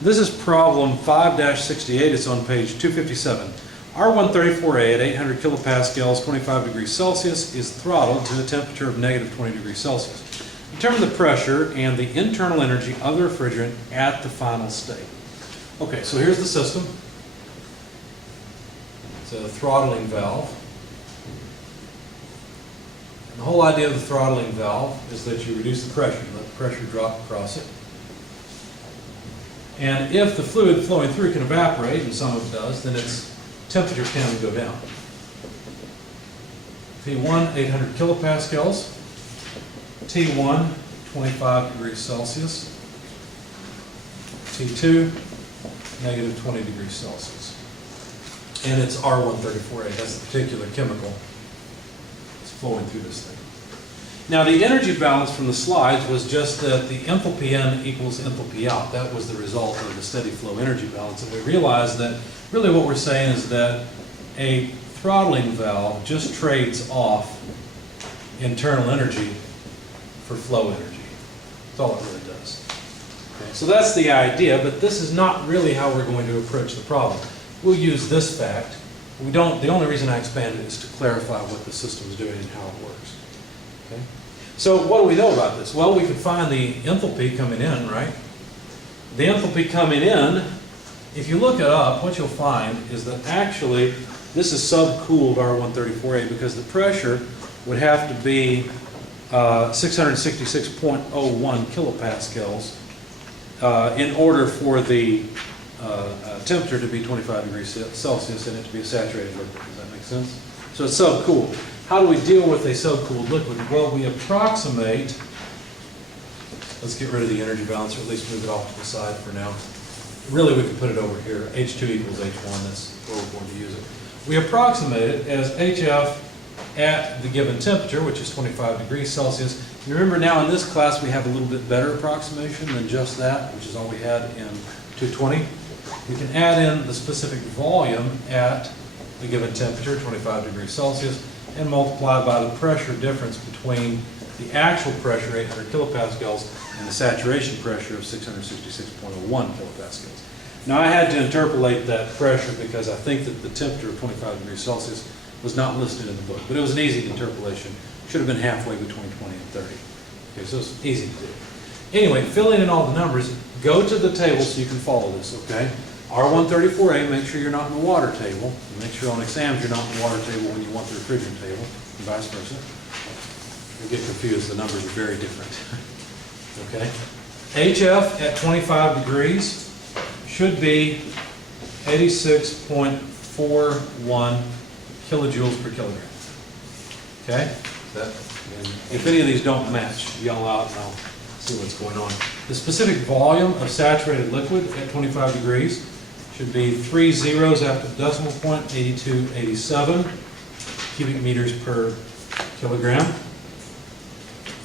This is problem 5-68. It's on page 257. R134A at 800 kilopascals, 25 degrees Celsius is throttled to a temperature of negative 20 degrees Celsius. Determine the pressure and the internal energy of the refrigerant at the final state. Okay, so here's the system. It's a throttling valve. And the whole idea of the throttling valve is that you reduce the pressure, you let the pressure drop across it. And if the fluid flowing through can evaporate, and some of it does, then its temperature can go down. T1, 800 kilopascals. T1, 25 degrees Celsius. T2, negative 20 degrees Celsius. And it's R134A. That's the particular chemical that's flowing through this thing. Now, the energy balance from the slides was just that the enthalpy in equals enthalpy out. That was the result of the steady flow energy balance. And we realized that really what we're saying is that a throttling valve just trades off internal energy for flow energy. That's all it really does. Okay, so that's the idea, but this is not really how we're going to approach the problem. We'll use this fact. The only reason I expanded is to clarify what the system is doing and how it works. Okay? So what do we know about this? Well, we can find the enthalpy coming in, right? The enthalpy coming in, if you look it up, what you'll find is that actually this is subcooled R134A because the pressure would have to be 666.01 kilopascals in order for the temperature to be 25 degrees Celsius and it to be a saturated liquid. Does that make sense? So it's subcooled. How do we deal with a subcooled liquid? Well, we approximate, let's get rid of the energy balance, or at least move it off to the side for now. Really, we can put it over here. H2 equals H1, that's where we're going to use it. We approximate it as HF at the given temperature, which is 25 degrees Celsius. You remember now in this class we have a little bit better approximation than just that, which is all we had in 220. We can add in the specific volume at the given temperature, 25 degrees Celsius, and multiply by the pressure difference between the actual pressure, 800 kilopascals, and the saturation pressure of 666.01 kilopascals. Now I had to interpolate that pressure because I think that the temperature of 25 degrees Celsius was not listed in the book, but it was an easy interpolation. Should have been halfway between 20 and 30. Okay, so it's easy to do. Anyway, filling in all the numbers, go to the table so you can follow this, okay? R134A, make sure you're not in the water table. Make sure on exams you're not in the water table when you want the refrigerant table, and vice versa. You get confused, the numbers are very different. Okay? HF at 25 degrees should be 86.41 kilojoules per kilogram. Okay? If any of these don't match, yell out and I'll see what's going on. The specific volume of saturated liquid at 25 degrees should be 3 zeros after the decimal point, 8287 cubic meters per kilogram.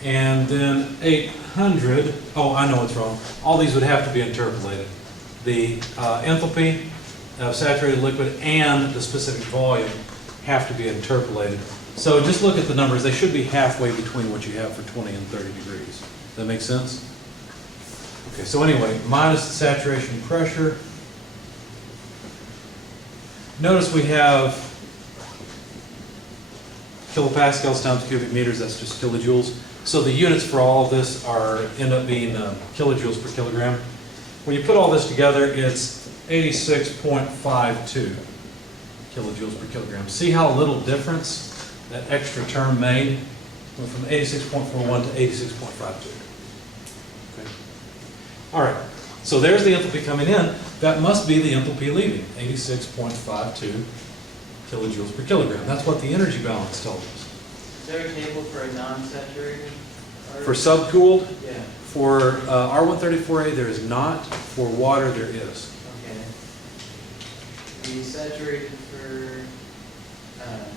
And then 800, oh, I know what's wrong. All these would have to be interpolated. The enthalpy of saturated liquid and the specific volume have to be interpolated. So just look at the numbers. They should be halfway between what you have for 20 and 30 degrees. Does that make sense? Okay, so anyway, minus the saturation pressure. Notice we have kilopascals times cubic meters, that's just kilojoules. So the units for all of this end up being kilojoules per kilogram. When you put all this together, it's 86.52 kilojoules per kilogram. See how little difference that extra term made? Went from 86.41 to 86.52. Okay. All right, so there's the enthalpy coming in. That must be the enthalpy leaving, 86.52 kilojoules per kilogram. That's what the energy balance tells us. Is there a table for a non-saturated? For subcooled, Yeah. for R134A there is not. For water there is. Okay. The saturated for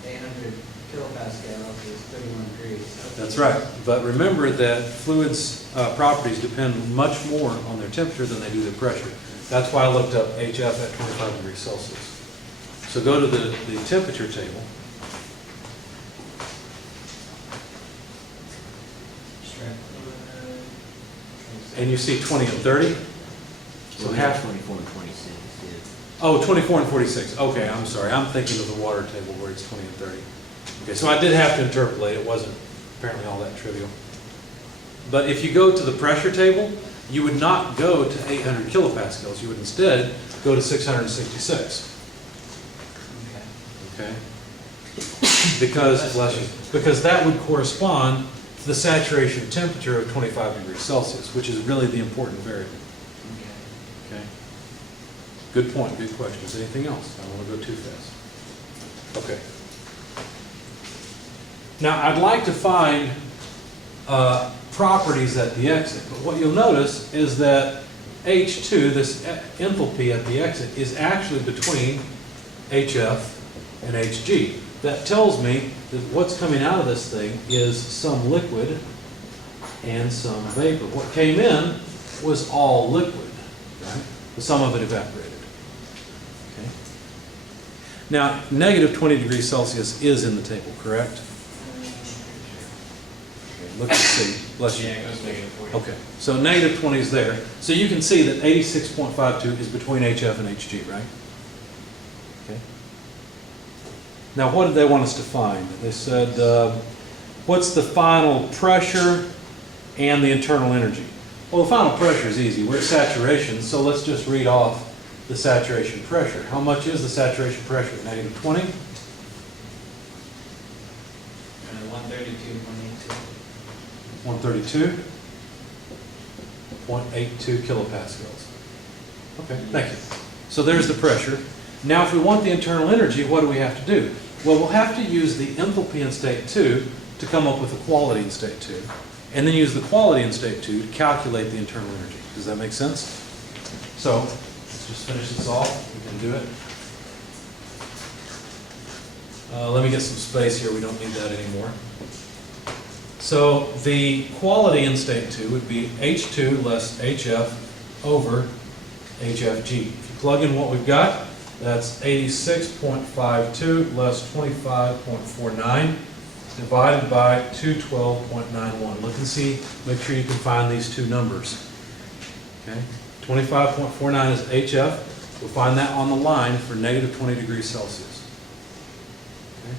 800 kilopascals is 31 degrees. Okay. That's right. But remember that fluids' properties depend much more on their temperature than they do their pressure. That's why I looked up HF at 25 degrees Celsius. So go to the temperature table. And you see 20 and 30. So half, 24 and 26, yeah. oh, 24 and 46, okay, I'm sorry, I'm thinking of the water table where it's 20 and 30. Okay, so I did have to interpolate, it wasn't apparently all that trivial. But if you go to the pressure table, you would not go to 800 kilopascals, you would instead go to 666. Okay. Okay? Because, bless you, because that would correspond to the saturation temperature of 25 degrees Celsius, which is really the important variable. Okay. Okay? Good point, good questions. Anything else? I don't want to go too fast. Okay. Now, I'd like to find properties at the exit, but what you'll notice is that H2, this enthalpy at the exit, is actually between HF and HG. That tells me that what's coming out of this thing is some liquid and some vapor. What came in was all liquid, right? But some of it evaporated. Okay. Now, negative 20 degrees Celsius is in the table, correct? Okay, look and see. Bless you. Yeah, it goes negative 40. Okay, so negative 20 is there. So you can see that 86.52 is between HF and HG, right? Okay. Now, what did they want us to find? They said, what's the final pressure and the internal energy? Well, the final pressure is easy. We're at saturation, so let's just read off the saturation pressure. How much is the saturation pressure at negative 20? 132.82. 132.82 kilopascals. Okay, thank you. So there's the pressure. Now, if we want the internal energy, what do we have to do? Well, we'll have to use the enthalpy in state 2 to come up with the quality in state 2, and then use the quality in state 2 to calculate the internal energy. Does that make sense? So, let's just finish this off. We can do it. Let me get some space here. We don't need that anymore. So the quality in state 2 would be H2 less HF over HFG. If you plug in what we've got, that's 86.52 less 25.49 divided by 212.91. Look and see, make sure you can find these two numbers. Okay, 25.49 is HF. We'll find that on the line for negative 20 degrees Celsius. Okay.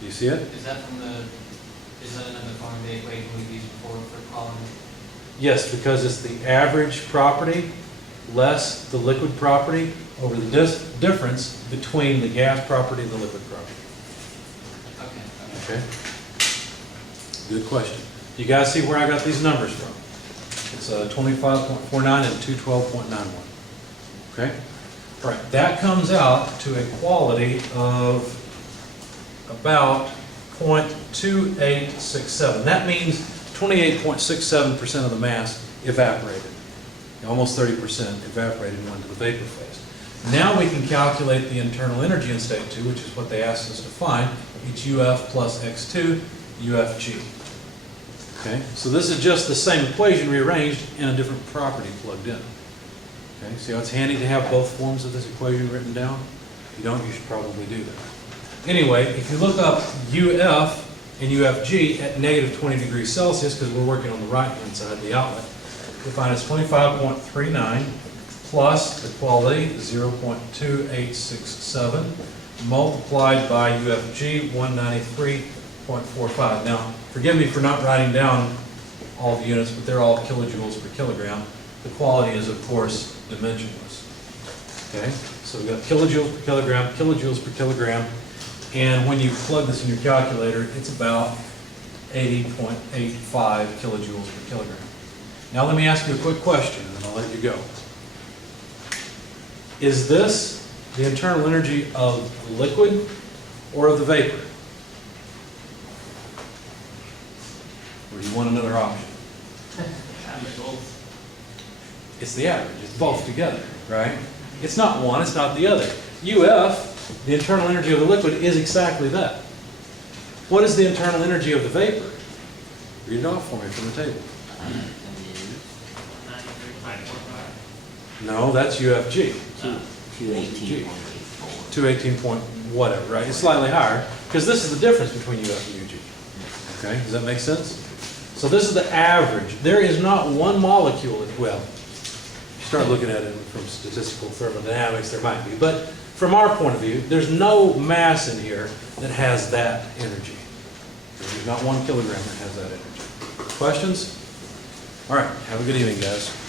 Do you see it? Is that from the, is that another form of the equation we've used before for quality? Yes, because it's the average property less the liquid property over the difference between the gas property and the liquid property. Okay. Okay? Good question. You guys see where I got these numbers from? It's 25.49 and 212.91. Okay? All right, that comes out to a quality of about 0.2867. That means 28.67% of the mass evaporated. Almost 30% evaporated and went to the vapor phase. Now we can calculate the internal energy in state 2, which is what they asked us to find. It's UF plus X2, UFG. Okay, so this is just the same equation rearranged and a different property plugged in. Okay, see how it's handy to have both forms of this equation written down? If you don't, you should probably do that. Anyway, if you look up UF and UFG at negative 20 degrees Celsius, because we're working on the right-hand side of the outlet, you'll find it's 25.39 plus the quality, 0.2867, multiplied by UFG, 193.45. Now, forgive me for not writing down all the units, but they're all kilojoules per kilogram. The quality is, of course, dimensionless. Okay, so we've got kilojoules per kilogram, and when you plug this in your calculator, it's about 80.85 kilojoules per kilogram. Now let me ask you a quick question, and then I'll let you go. Is this the internal energy of the liquid or of the vapor? Or do you want another option? It's the average. It's both together, right? It's not one, it's not the other. UF, the internal energy of the liquid, is exactly that. What is the internal energy of the vapor? Read it off for me from the table. No, that's UFG. 218.84. 218 point whatever, right? It's slightly higher, because this is the difference between UF and UG. Okay, does that make sense? So this is the average. There is not one molecule, well, start looking at it from statistical thermodynamics, there might be. But from our point of view, there's no mass in here that has that energy. There's not 1 kilogram that has that energy. Questions? All right, have a good evening, guys.